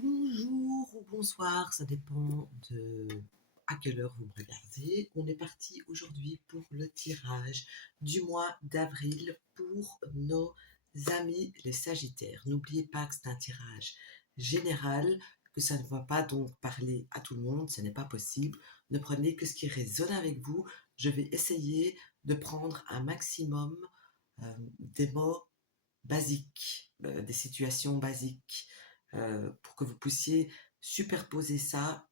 Bonjour ou bonsoir, ça dépend de à quelle heure vous me regardez. On est parti aujourd'hui pour le tirage du mois d'avril pour nos amis les Sagittaires. N'oubliez pas que c'est un tirage général, que ça ne va pas donc parler à tout le monde, ce n'est pas possible. Ne prenez que ce qui résonne avec vous. Je vais essayer de prendre un maximum des mots basiques, des situations basiques, pour que vous puissiez superposer ça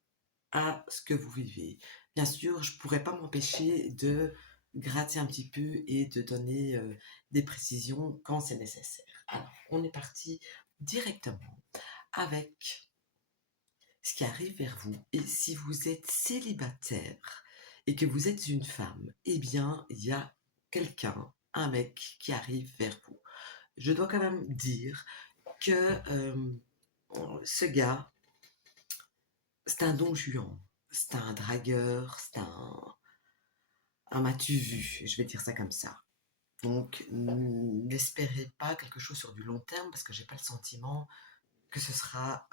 à ce que vous vivez. Bien sûr, je ne pourrais pas m'empêcher de gratter un petit peu et de donner des précisions quand c'est nécessaire. Alors, on est parti directement avec ce qui arrive vers vous. Et si vous êtes célibataire et que vous êtes une femme, eh bien, il y a quelqu'un, un mec qui arrive vers vous. Je dois quand même dire que ce gars, c'est un don Juan, c'est un dragueur, c'est un m'as-tu vu, je vais dire ça comme ça. Donc, n'espérez pas quelque chose sur du long terme parce que j'ai pas le sentiment que ce sera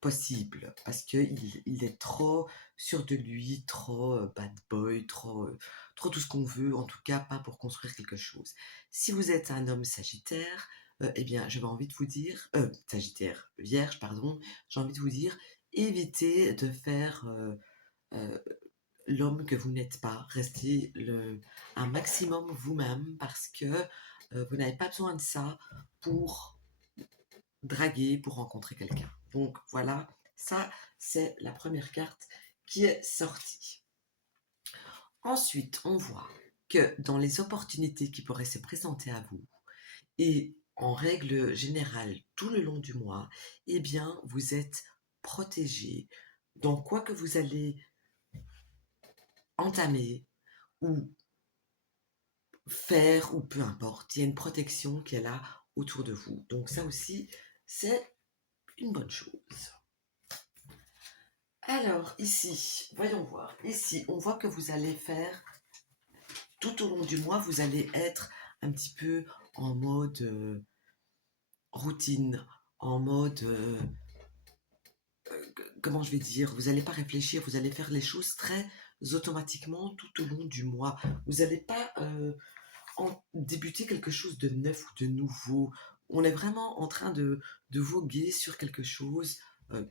possible parce qu'il est trop sûr de lui, trop bad boy, trop tout ce qu'on veut, en tout cas pas pour construire quelque chose. Si vous êtes un homme sagittaire, eh bien j'avais envie de vous dire, sagittaire, vierge, pardon, j'ai envie de vous dire, évitez de faire euh, l'homme que vous n'êtes pas, restez un maximum vous-même parce que vous n'avez pas besoin de ça pour draguer, pour rencontrer quelqu'un. Donc voilà, ça c'est la première carte qui est sortie. Ensuite, on voit que dans les opportunités qui pourraient se présenter à vous, et en règle générale tout le long du mois, eh bien vous êtes protégé. Donc quoi que vous allez entamer ou faire ou peu importe, il y a une protection qui est là autour de vous. Donc ça aussi, c'est une bonne chose. Alors, ici, voyons voir. Ici, on voit que vous allez faire, tout au long du mois, vous allez être un petit peu en mode routine, en mode, comment je vais dire, vous n'allez pas réfléchir, vous allez faire les choses très automatiquement tout au long du mois. Vous n'allez pas débuter quelque chose de neuf ou de nouveau. On est vraiment en train de voguer sur quelque chose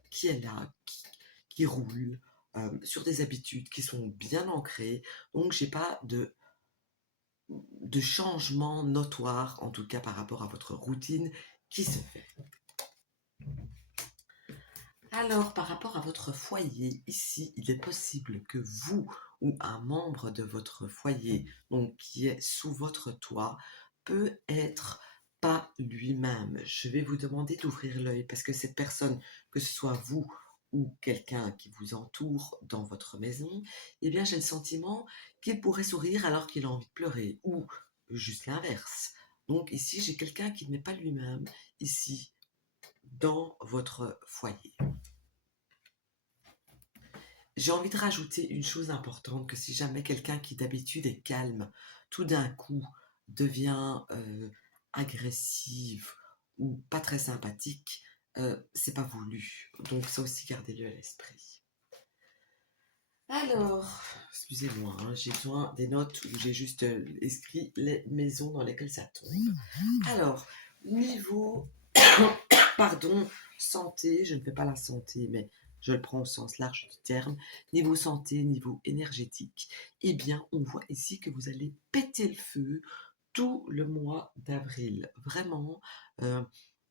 qui est là, qui roule, sur des habitudes qui sont bien ancrées. Donc, j'ai pas de changement notoire, en tout cas par rapport à votre routine qui se fait. Alors, par rapport à votre foyer, ici, il est possible que vous ou un membre de votre foyer, donc qui est sous votre toit, peut être pas lui-même. Je vais vous demander d'ouvrir l'œil parce que cette personne, que ce soit vous ou quelqu'un qui vous entoure dans votre maison, eh bien, j'ai le sentiment qu'il pourrait sourire alors qu'il a envie de pleurer ou juste l'inverse. Donc ici, j'ai quelqu'un qui n'est pas lui-même ici dans votre foyer. J'ai envie de rajouter une chose importante, que si jamais quelqu'un qui d'habitude est calme, tout d'un coup devient agressif ou pas très sympathique, c'est pas voulu. Donc ça aussi, gardez-le à l'esprit. Alors, excusez-moi, hein, j'ai besoin des notes où j'ai juste écrit les maisons dans lesquelles ça tombe. Alors, niveau pardon, santé, je ne fais pas la santé, mais je le prends au sens large du terme, niveau santé, niveau énergétique, eh bien, on voit ici que vous allez péter le feu tout le mois d'avril. Vraiment,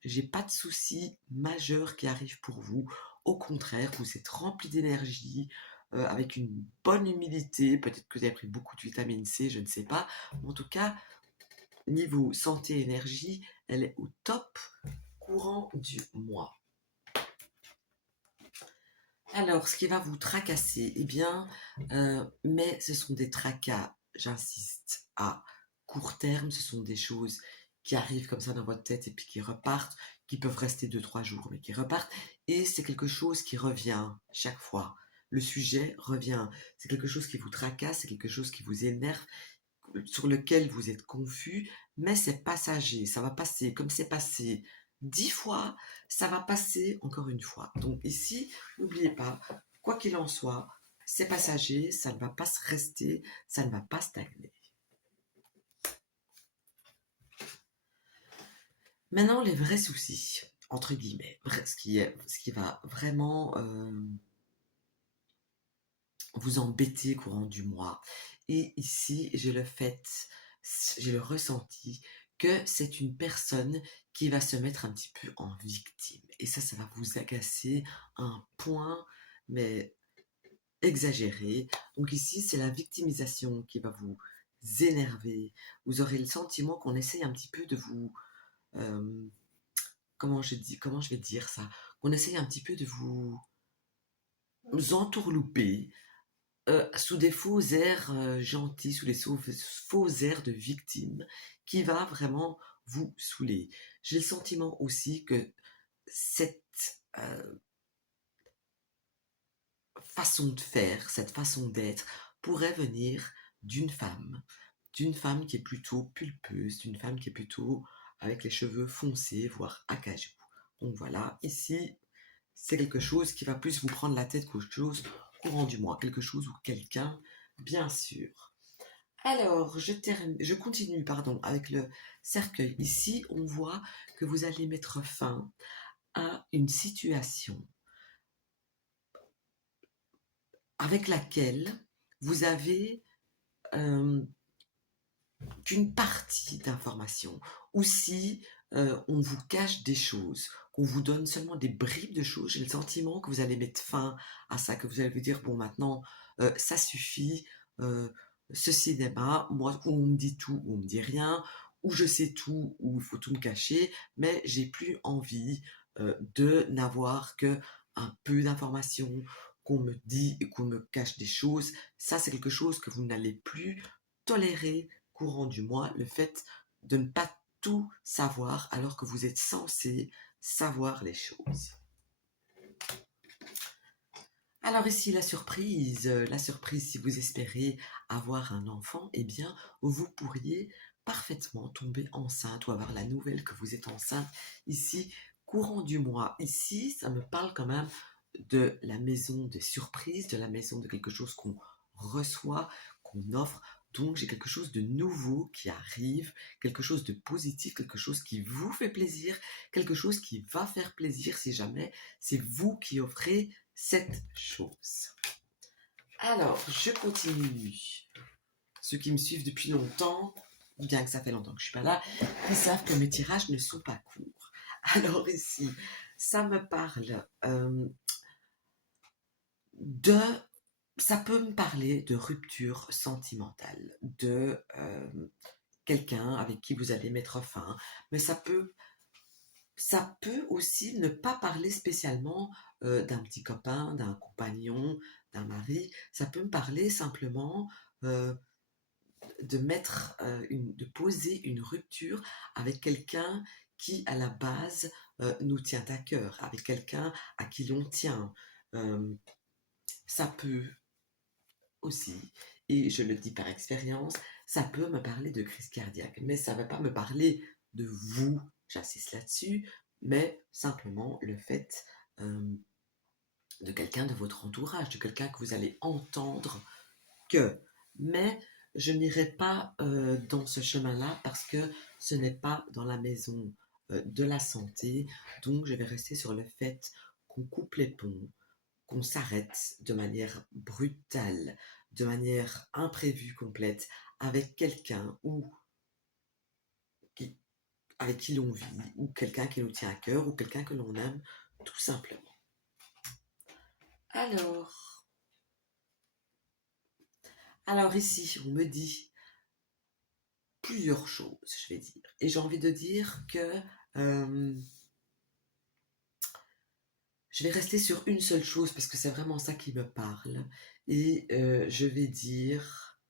j'ai pas de soucis majeurs qui arrivent pour vous. Au contraire, vous êtes rempli d'énergie, avec une bonne humidité. Peut-être que vous avez pris beaucoup de vitamine C, je ne sais pas. En tout cas, niveau santé énergie, elle est au top courant du mois. Alors, ce qui va vous tracasser, eh bien, mais ce sont des tracas, j'insiste, à court terme. Ce sont des choses qui arrivent comme ça dans votre tête et puis qui repartent, qui peuvent rester 2-3 jours, mais qui repartent. Et c'est quelque chose qui revient chaque fois. Le sujet revient. C'est quelque chose qui vous tracasse, c'est quelque chose qui vous énerve, sur lequel vous êtes confus, mais c'est passager. Ça va passer comme c'est passé 10 fois, ça va passer encore une fois. Donc ici, n'oubliez pas, quoi qu'il en soit, c'est passager, ça ne va pas se rester, ça ne va pas stagner. Maintenant, les vrais soucis, entre guillemets, ce qui va vraiment vous embêter courant du mois. Et ici, j'ai le ressenti que c'est une personne qui va se mettre un petit peu en victime. Et ça va vous agacer à un point, mais exagéré. Donc ici, c'est la victimisation qui va vous énerver. Vous aurez le sentiment qu'on essaye un petit peu de vous... euh, comment je vais dire ça? Qu'on essaye un petit peu de vous entourlouper sous des faux airs gentils, sous des faux airs de victime, qui va vraiment vous saouler. J'ai le sentiment aussi que cette façon de faire, cette façon d'être, pourrait venir d'une femme qui est plutôt pulpeuse, d'une femme qui est plutôt avec les cheveux foncés, voire acajou. Donc voilà, ici, c'est quelque chose qui va plus vous prendre la tête qu'autre chose courant du mois, quelque chose ou quelqu'un, bien sûr. Alors, je continue, pardon, avec le cercueil. Ici, on voit que vous allez mettre fin à une situation avec laquelle vous avez qu'une partie d'information, ou si on vous cache des choses, qu'on vous donne seulement des bribes de choses, j'ai le sentiment que vous allez mettre fin à ça, que vous allez vous dire, bon maintenant, ça suffit, euh, ce cinéma, moi, où on me dit tout, où on me dit rien, où je sais tout, où il faut tout me cacher, mais j'ai plus envie de n'avoir que un peu d'informations, qu'on me dit et qu'on me cache des choses. Ça, c'est quelque chose que vous n'allez plus tolérer courant du mois, le fait de ne pas tout savoir alors que vous êtes censé savoir les choses. Alors ici la surprise si vous espérez avoir un enfant, eh bien vous pourriez parfaitement tomber enceinte ou avoir la nouvelle que vous êtes enceinte ici courant du mois. Ici, ça me parle quand même de la maison des surprises, de la maison de quelque chose qu'on reçoit, qu'on offre. Donc j'ai quelque chose de nouveau qui arrive, quelque chose de positif, quelque chose qui vous fait plaisir, quelque chose qui va faire plaisir si jamais c'est vous qui offrez cette chose. Alors, je continue. Ceux qui me suivent depuis longtemps, bien que ça fait longtemps que je suis pas là, ils savent que mes tirages ne sont pas courts. Alors ici, ça me parle de... Ça peut me parler de rupture sentimentale, de quelqu'un avec qui vous allez mettre fin, mais ça peut aussi ne pas parler spécialement d'un petit copain, d'un compagnon, d'un mari. Ça peut me parler simplement euh, de poser une rupture avec quelqu'un qui, à la base, nous tient à cœur, avec quelqu'un à qui l'on tient. Euh, Ça peut aussi, et je le dis par expérience, ça peut me parler de crise cardiaque, mais ça ne va pas me parler de vous, j'insiste là-dessus, mais simplement le fait de quelqu'un de votre entourage, de quelqu'un que vous allez entendre que. Mais je n'irai pas dans ce chemin-là parce que ce n'est pas dans la maison de la santé, donc je vais rester sur le fait qu'on coupe les ponts, qu'on s'arrête de manière brutale, de manière imprévue, complète, avec quelqu'un qui, avec qui l'on vit, ou quelqu'un qui nous tient à cœur, ou quelqu'un que l'on aime, tout simplement. Alors, alors ici, on me dit plusieurs choses, je vais dire. Et j'ai envie de dire que euh, je vais rester sur une seule chose parce que c'est vraiment ça qui me parle. Et je vais dire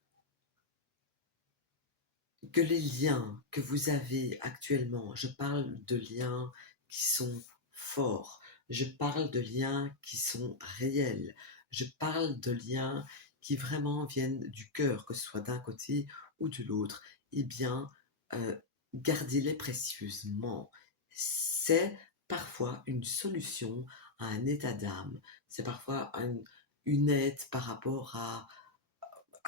que les liens que vous avez actuellement, je parle de liens qui sont forts, je parle de liens qui sont réels, je parle de liens qui vraiment viennent du cœur, que ce soit d'un côté ou de l'autre, eh bien, euh, gardez-les précieusement c'est parfois une solution à un état d'âme, c'est parfois une aide par rapport à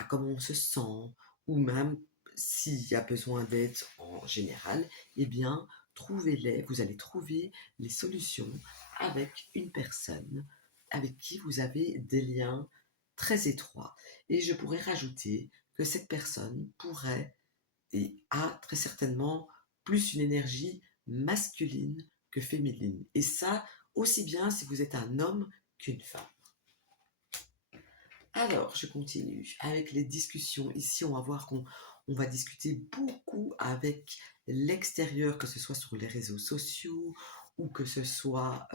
comment on se sent, ou même s'il y a besoin d'aide en général, eh bien, trouvez-les, vous allez trouver les solutions avec une personne avec qui vous avez des liens très étroits. Et je pourrais rajouter que cette personne pourrait et a très certainement plus une énergie masculine que féminine. Et ça, aussi bien si vous êtes un homme qu'une femme. Alors, je continue avec les discussions. Ici, on va voir qu'on va discuter beaucoup avec l'extérieur, que ce soit sur les réseaux sociaux ou que ce soit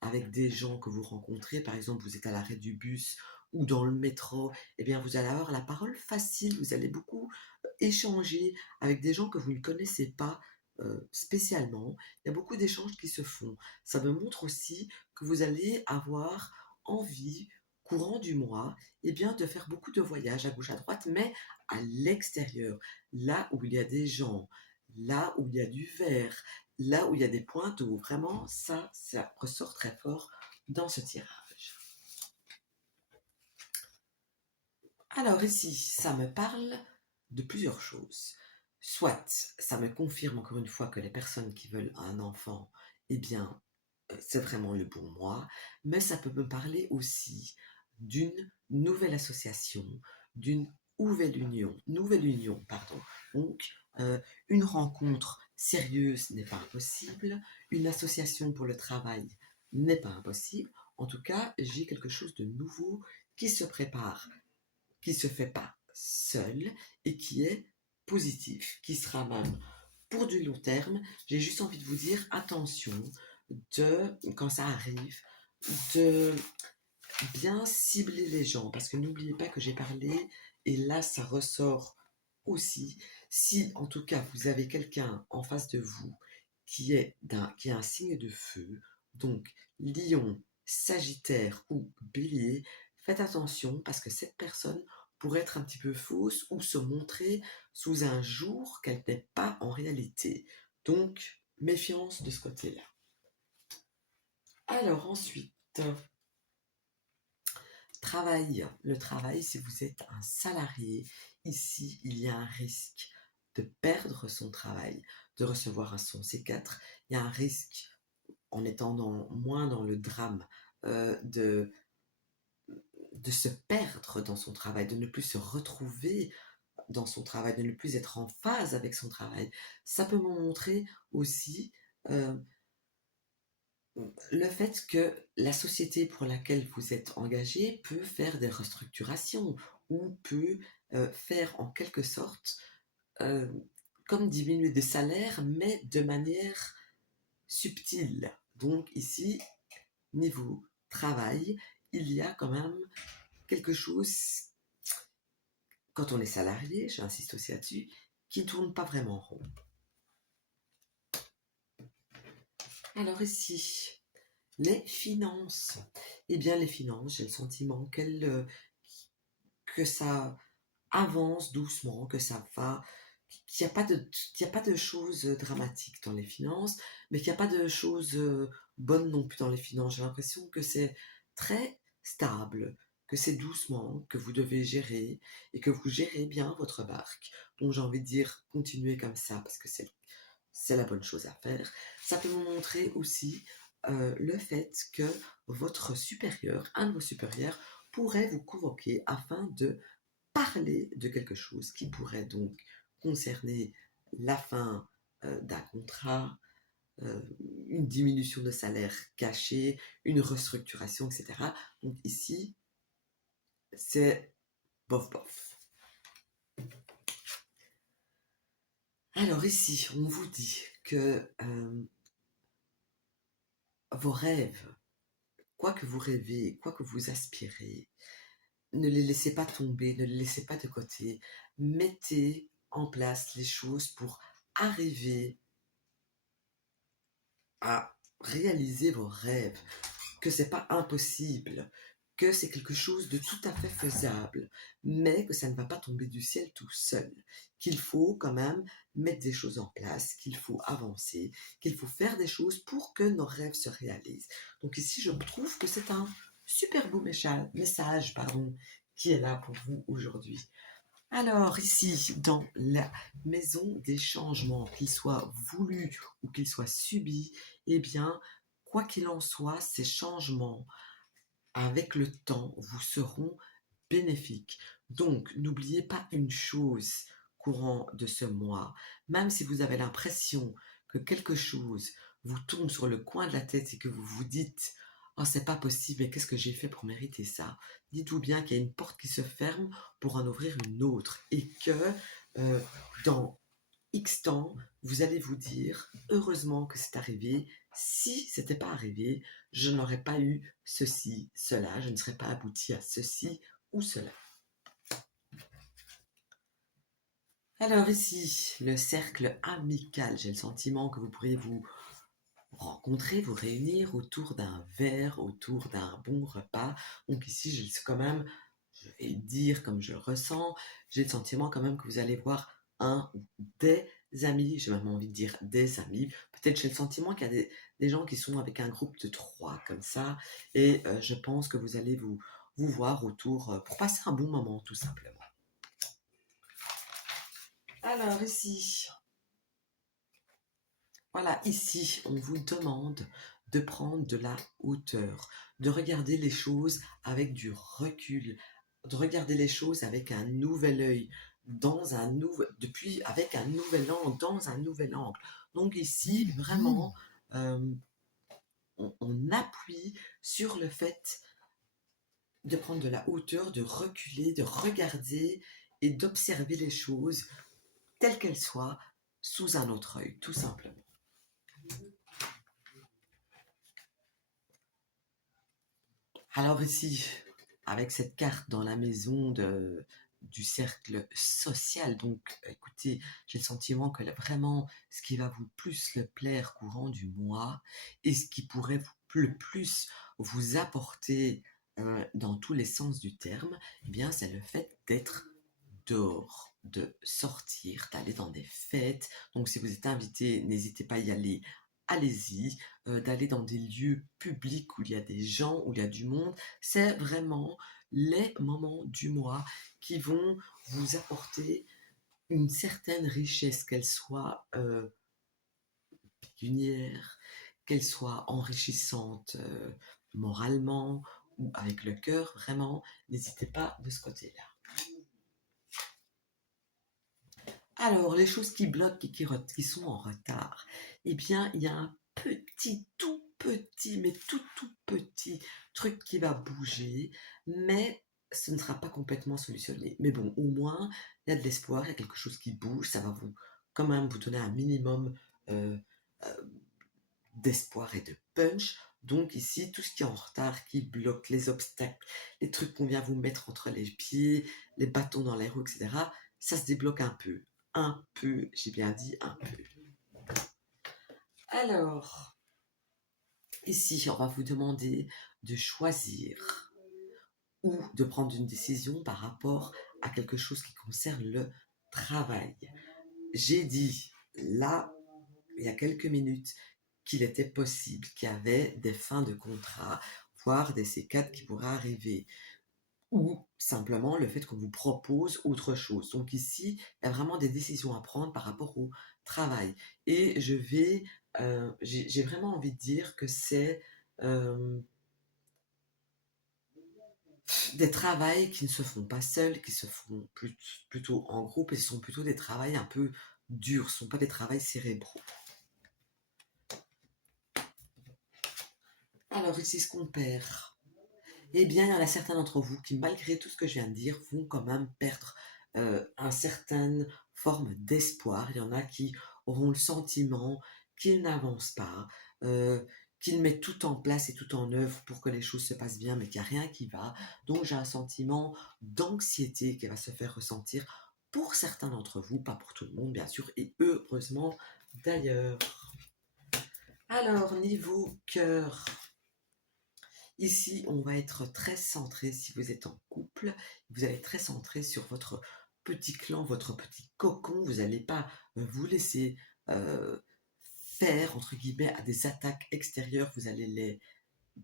avec des gens que vous rencontrez. Par exemple, vous êtes à l'arrêt du bus ou dans le métro. Eh bien, vous allez avoir la parole facile. Vous allez beaucoup échanger avec des gens que vous ne connaissez pas spécialement. Il y a beaucoup d'échanges qui se font. Ça me montre aussi que vous allez avoir envie, courant du mois, eh bien, de faire beaucoup de voyages à gauche à droite, mais à l'extérieur, là où il y a des gens, là où il y a du vert, là où il y a des points d'eau. Vraiment, ça ressort très fort dans ce tirage. Alors ici, ça me parle de plusieurs choses. Soit ça me confirme encore une fois que les personnes qui veulent un enfant, eh bien, c'est vraiment le bon mois, mais ça peut me parler aussi d'une nouvelle association, d'une nouvelle union, pardon. Donc, une rencontre sérieuse n'est pas impossible, une association pour le travail n'est pas impossible. En tout cas, j'ai quelque chose de nouveau qui se prépare, qui se fait pas seul et qui est positif, qui sera même pour du long terme. J'ai juste envie de vous dire attention quand ça arrive, de bien cibler les gens, parce que n'oubliez pas que j'ai parlé, et là ça ressort aussi, si en tout cas vous avez quelqu'un en face de vous qui a un signe de feu, donc Lion, Sagittaire ou Bélier, faites attention parce que cette personne pourrait être un petit peu fausse ou se montrer sous un jour qu'elle n'est pas en réalité. Donc, méfiance de ce côté-là. Alors ensuite, travail. Le travail, si vous êtes un salarié, ici, il y a un risque de perdre son travail, de recevoir un son C4. Il y a un risque, en étant moins dans le drame, de se perdre dans son travail, de ne plus se retrouver dans son travail, de ne plus être en phase avec son travail. Ça peut me montrer aussi euh, le fait que la société pour laquelle vous êtes engagé peut faire des restructurations ou peut faire en quelque sorte euh, comme diminuer des salaires, mais de manière subtile. Donc ici, niveau travail, il y a quand même quelque chose, quand on est salarié, j'insiste aussi là-dessus, qui ne tourne pas vraiment rond. Alors ici, les finances. Eh bien, les finances, j'ai le sentiment que ça avance doucement, que ça va, qu'il n'y a pas de choses dramatiques dans les finances, mais qu'il n'y a pas de choses bonnes non plus dans les finances. J'ai l'impression que c'est très stable, que c'est doucement, que vous devez gérer et que vous gérez bien votre barque. Donc j'ai envie de dire, continuez comme ça parce que c'est la bonne chose à faire. Ça peut me montrer aussi le fait que votre supérieur, un de vos supérieurs, pourrait vous convoquer afin de parler de quelque chose qui pourrait donc concerner la fin d'un contrat, une diminution de salaire cachée, une restructuration, etc. Donc ici, c'est bof bof. Alors ici, on vous dit que vos rêves, quoi que vous rêvez, quoi que vous aspirez, ne les laissez pas tomber, ne les laissez pas de côté. Mettez en place les choses pour arriver à réaliser vos rêves, que c'est pas impossible, que c'est quelque chose de tout à fait faisable, mais que ça ne va pas tomber du ciel tout seul, qu'il faut quand même mettre des choses en place, qu'il faut avancer, qu'il faut faire des choses pour que nos rêves se réalisent. Donc ici, je trouve que c'est un super beau message qui est là pour vous aujourd'hui. Alors ici, dans la maison des changements, qu'ils soient voulus ou qu'ils soient subis, eh bien, quoi qu'il en soit, ces changements, avec le temps, vous seront bénéfiques. Donc, n'oubliez pas une chose courant de ce mois, même si vous avez l'impression que quelque chose vous tombe sur le coin de la tête et que vous vous dites oh, c'est pas possible, mais qu'est-ce que j'ai fait pour mériter ça? Dites-vous bien qu'il y a une porte qui se ferme pour en ouvrir une autre et que euh, dans X temps, vous allez vous dire heureusement que c'est arrivé. Si c'était pas arrivé, je n'aurais pas eu ceci, cela, je ne serais pas abouti à ceci ou cela. Alors ici, le cercle amical, j'ai le sentiment que vous pourrez vous rencontrer, vous réunir autour d'un verre, autour d'un bon repas. Donc ici, j'ai quand même, je vais dire comme je le ressens, j'ai le sentiment quand même que vous allez voir un ou des amis, j'ai même envie de dire des amis. Peut-être j'ai le sentiment qu'il y a des gens qui sont avec un groupe de 3 comme ça, et je pense que vous allez vous voir autour pour passer un bon moment tout simplement. Alors ici, voilà, ici, on vous demande de prendre de la hauteur, de regarder les choses avec du recul, de regarder les choses avec un nouvel œil, avec un nouvel angle, dans un nouvel angle. Donc ici, vraiment, on appuie sur le fait de prendre de la hauteur, de reculer, de regarder et d'observer les choses telles qu'elles soient sous un autre œil, tout simplement. Alors ici, avec cette carte dans la maison du cercle social, donc écoutez, j'ai le sentiment que vraiment ce qui va vous plus le plaire courant du mois et ce qui pourrait le plus vous apporter dans tous les sens du terme, eh bien c'est le fait d'être dehors, de sortir, d'aller dans des fêtes. Donc si vous êtes invité, n'hésitez pas à y aller, allez-y, d'aller dans des lieux publics où il y a des gens, où il y a du monde. C'est vraiment les moments du mois qui vont vous apporter une certaine richesse, qu'elle soit pécuniaire, qu'elle soit enrichissante moralement ou avec le cœur, vraiment, n'hésitez pas de ce côté-là. Alors, les choses qui bloquent et qui sont en retard, eh bien, il y a un tout petit, mais tout petit truc qui va bouger, mais ce ne sera pas complètement solutionné. Mais bon, au moins, il y a de l'espoir, il y a quelque chose qui bouge, ça va quand même vous donner un minimum euh, euh, d'espoir et de punch. Donc ici, tout ce qui est en retard, qui bloque, les obstacles, les trucs qu'on vient vous mettre entre les pieds, les bâtons dans les roues, etc., ça se débloque un peu. Un peu, j'ai bien dit un peu. Alors, ici, on va vous demander de choisir ou de prendre une décision par rapport à quelque chose qui concerne le travail. J'ai dit, là, il y a quelques minutes, qu'il était possible qu'il y avait des fins de contrat, voire des C4 qui pourraient arriver, ou simplement le fait qu'on vous propose autre chose. Donc ici, il y a vraiment des décisions à prendre par rapport au travail. Et j'ai vraiment envie de dire que c'est des travails qui ne se font pas seuls, qui se font plutôt en groupe, et ce sont plutôt des travails un peu durs, ce ne sont pas des travails cérébraux. Alors ici, ce qu'on perd, eh bien, il y en a certains d'entre vous qui, malgré tout ce que je viens de dire, vont quand même perdre une certaine forme d'espoir. Il y en a qui auront le sentiment qu'ils n'avancent pas, qu'ils mettent tout en place et tout en œuvre pour que les choses se passent bien, mais qu'il n'y a rien qui va. Donc, j'ai un sentiment d'anxiété qui va se faire ressentir pour certains d'entre vous, pas pour tout le monde, bien sûr, et heureusement d'ailleurs. Alors, niveau cœur, Ici, on va être très centré, si vous êtes en couple, vous allez être très centré sur votre petit clan, votre petit cocon. Vous n'allez pas vous laisser faire, entre guillemets, à des attaques extérieures. Vous allez les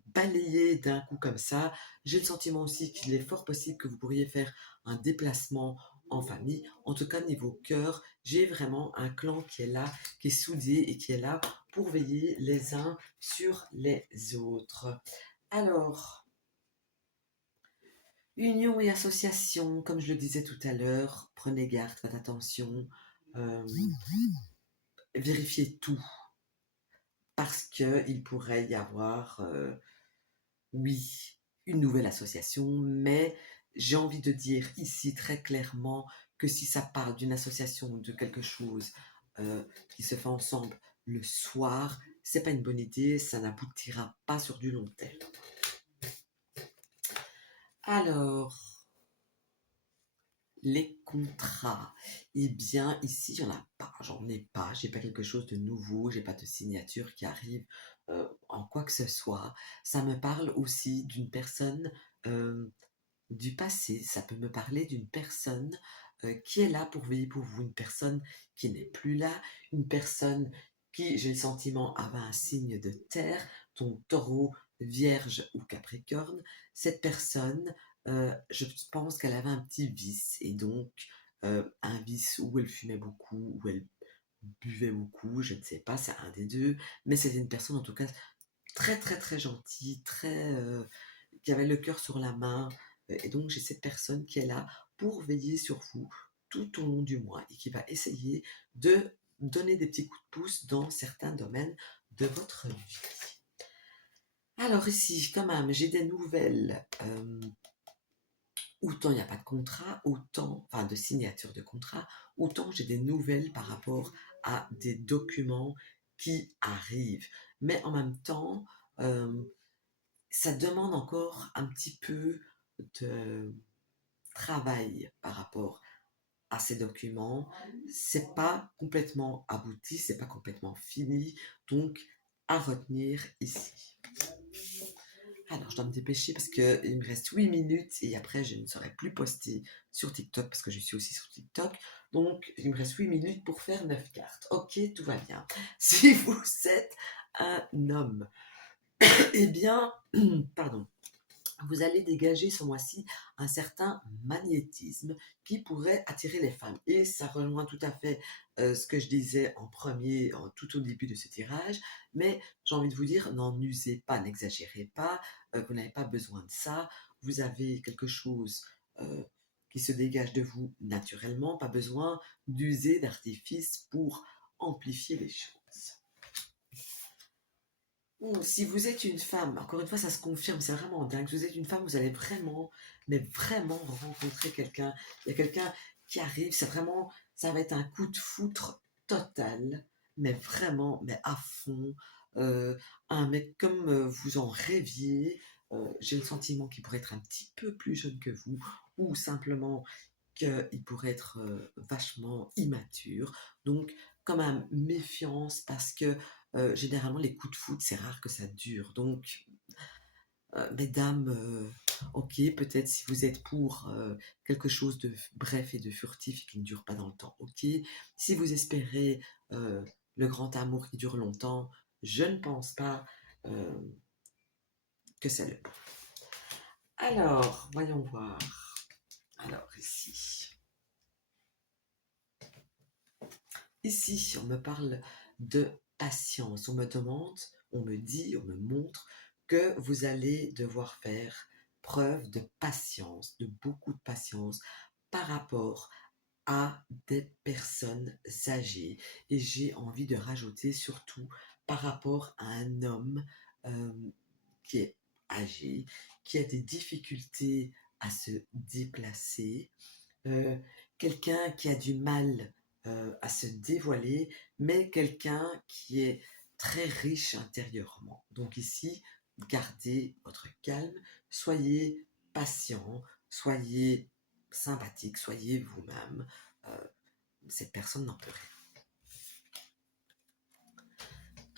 balayer d'un coup comme ça. J'ai le sentiment aussi qu'il est fort possible que vous pourriez faire un déplacement en famille. En tout cas, niveau cœur, j'ai vraiment un clan qui est là, qui est soudé et qui est là pour veiller les uns sur les autres. Alors, union et association, comme je le disais tout à l'heure, prenez garde, faites attention, euh, vérifiez tout, parce qu'il pourrait y avoir, oui, une nouvelle association, mais j'ai envie de dire ici très clairement que si ça parle d'une association ou de quelque chose qui se fait ensemble le soir, c'est pas une bonne idée, ça n'aboutira pas sur du long terme. Alors, les contrats. Eh bien, ici, j'en ai pas, j'ai pas quelque chose de nouveau, j'ai pas de signature qui arrive en quoi que ce soit. Ça me parle aussi d'une personne du passé, ça peut me parler d'une personne qui est là pour veiller pour vous, une personne qui n'est plus là, une personne qui, j'ai le sentiment, avait un signe de terre, donc taureau, vierge ou capricorne. Cette personne, je pense qu'elle avait un petit vice, et donc un vice où elle fumait beaucoup, où elle buvait beaucoup, je ne sais pas, c'est un des deux, mais c'était une personne en tout cas très très très gentille, qui avait le cœur sur la main, et donc j'ai cette personne qui est là pour veiller sur vous tout au long du mois et qui va essayer de donner des petits coups de pouce dans certains domaines de votre vie. Alors ici, quand même, j'ai des nouvelles. Autant il n'y a pas de contrat, enfin de signature de contrat, autant j'ai des nouvelles par rapport à des documents qui arrivent. Mais en même temps, euh, ça demande encore un petit peu de travail par rapport à ces documents. C'est pas complètement abouti, c'est pas complètement fini, donc à retenir ici. Alors, je dois me dépêcher parce qu'il me reste 8 minutes et après, je ne saurais plus poster sur TikTok parce que je suis aussi sur TikTok. Donc, il me reste 8 minutes pour faire 9 cartes. Ok, tout va bien. Si vous êtes un homme, eh bien, pardon, vous allez dégager ce mois-ci un certain magnétisme qui pourrait attirer les femmes. Et ça rejoint tout à fait ce que je disais tout au début de ce tirage. Mais j'ai envie de vous dire, n'en usez pas, n'exagérez pas, vous n'avez pas besoin de ça. Vous avez quelque chose qui se dégage de vous naturellement, pas besoin d'user d'artifice pour amplifier les choses. Ou si vous êtes une femme, encore une fois, ça se confirme, c'est vraiment dingue. Si vous êtes une femme, vous allez vraiment, mais vraiment rencontrer quelqu'un. Il y a quelqu'un qui arrive, ça va être un coup de foudre total, mais vraiment, mais à fond. Euh, un mec comme vous en rêviez. J'ai le sentiment qu'il pourrait être un petit peu plus jeune que vous, ou simplement qu'il pourrait être vachement immature. Donc, quand même, méfiance, parce que généralement, les coups de foudre, c'est rare que ça dure. Donc, mesdames, ok, peut-être si vous êtes pour quelque chose de bref et de furtif et qui ne dure pas dans le temps, ok. Si vous espérez le grand amour qui dure longtemps, je ne pense pas euh, que c'est le bon. Alors, voyons voir. Alors, ici. Ici, on me parle de patience. On me demande, on me dit, on me montre que vous allez devoir faire preuve de patience, de beaucoup de patience par rapport à des personnes âgées. Et j'ai envie de rajouter surtout par rapport à un homme euh, qui est âgé, qui a des difficultés à se déplacer, euh, quelqu'un qui a du mal à se dévoiler, mais quelqu'un qui est très riche intérieurement. Donc ici, gardez votre calme, soyez patient, soyez sympathique, soyez vous-même. Euh, cette personne n'en peut rien.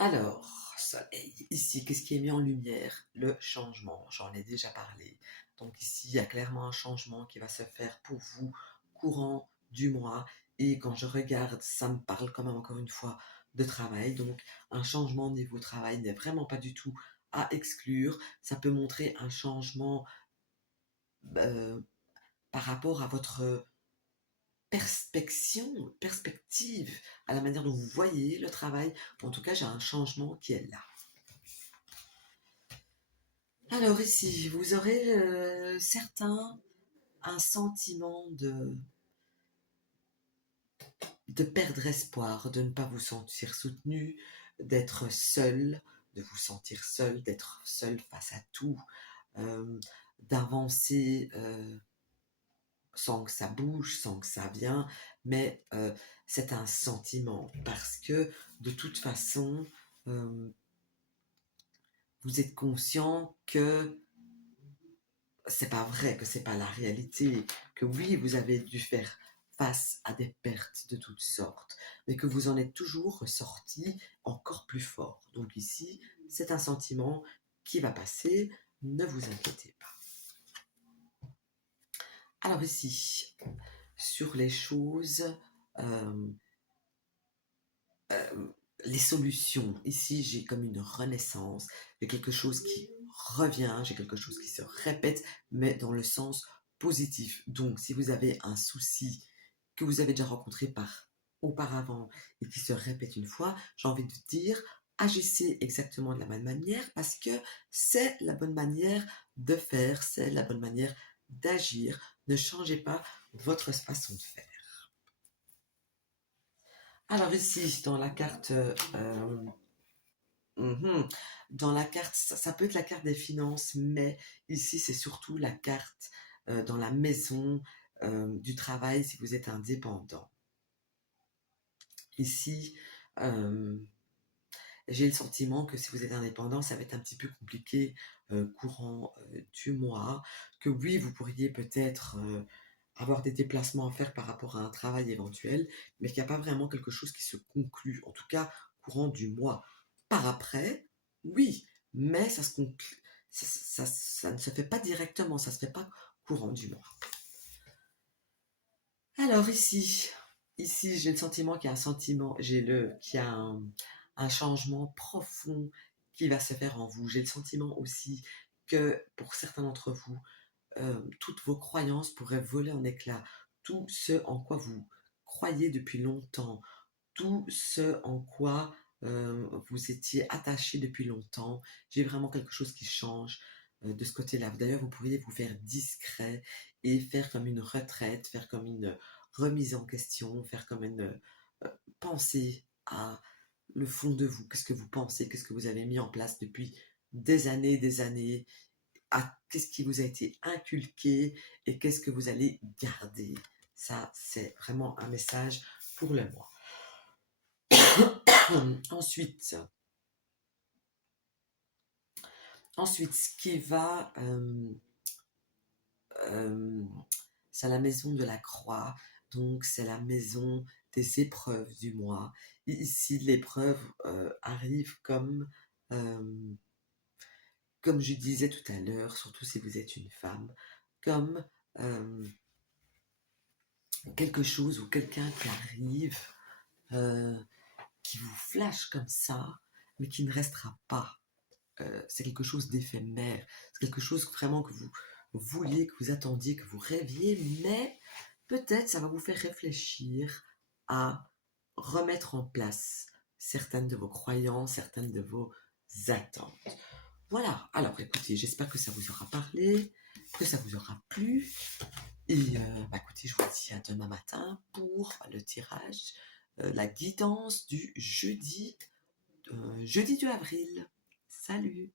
Alors, soleil. Ici, qu'est-ce qui est mis en lumière? Le changement, j'en ai déjà parlé. Donc ici, il y a clairement un changement qui va se faire pour vous courant du mois. Et quand je regarde, ça me parle quand même encore une fois de travail. Donc un changement au niveau travail n'est vraiment pas du tout à exclure. Ça peut montrer un changement euh, par rapport à votre perspective, à la manière dont vous voyez le travail. En tout cas, j'ai un changement qui est là. Alors ici, vous aurez certains un sentiment de perdre espoir, de ne pas vous sentir soutenu, d'être seul, de vous sentir seul, d'être seul face à tout, d'avancer sans que ça bouge, sans que ça vienne, mais c'est un sentiment parce que de toute façon, vous êtes conscient que c'est pas vrai, que c'est pas la réalité, que oui, vous avez dû faire face à des pertes de toutes sortes, mais que vous en êtes toujours ressorti encore plus fort. Donc ici, c'est un sentiment qui va passer, ne vous inquiétez pas. Alors ici, sur les choses, euh, euh, les solutions, ici j'ai comme une renaissance, j'ai quelque chose qui revient, j'ai quelque chose qui se répète, mais dans le sens positif. Donc si vous avez un souci que vous avez déjà rencontré auparavant et qui se répète une fois, j'ai envie de dire, agissez exactement de la même manière parce que c'est la bonne manière de faire, c'est la bonne manière d'agir. Ne changez pas votre façon de faire. Alors ici, dans la carte, dans la carte, ça peut être la carte des finances, mais ici c'est surtout la carte dans la maison du travail si vous êtes indépendant. Ici, euh, j'ai le sentiment que si vous êtes indépendant, ça va être un petit peu compliqué courant du mois, que oui, vous pourriez peut-être avoir des déplacements à faire par rapport à un travail éventuel, mais qu'il n'y a pas vraiment quelque chose qui se conclut, en tout cas courant du mois. Par après, oui, mais ça se conclut, ça ne se fait pas directement, ça ne se fait pas courant du mois. Alors ici j'ai le sentiment qu'il y a un sentiment, qu'il y a un changement profond qui va se faire en vous. J'ai le sentiment aussi que pour certains d'entre vous, toutes vos croyances pourraient voler en éclats. Tout ce en quoi vous croyez depuis longtemps, tout ce en quoi vous étiez attaché depuis longtemps. J'ai vraiment quelque chose qui change de ce côté-là. D'ailleurs, vous pourriez vous faire discret et faire comme une retraite, faire comme une remise en question, faire comme une pensée à le fond de vous. Qu'est-ce que vous pensez? Qu'est-ce que vous avez mis en place depuis des années? Qu'est-ce qui vous a été inculqué et qu'est-ce que vous allez garder? Ça, c'est vraiment un message pour le mois. Ensuite, ce qui va, c'est la maison de la croix, donc c'est la maison des épreuves du mois. Ici, l'épreuve arrive comme je disais tout à l'heure, surtout si vous êtes une femme, comme quelque chose ou quelqu'un qui arrive, euh, qui vous flash comme ça, mais qui ne restera pas. C'est quelque chose d'éphémère, c'est quelque chose vraiment que vous vouliez, que vous attendiez, que vous rêviez, mais peut-être ça va vous faire réfléchir à remettre en place certaines de vos croyances, certaines de vos attentes. Voilà, alors écoutez, j'espère que ça vous aura parlé, que ça vous aura plu. Et écoutez, je vous dis à demain matin pour le tirage, la guidance du jeudi 2 avril. Salut!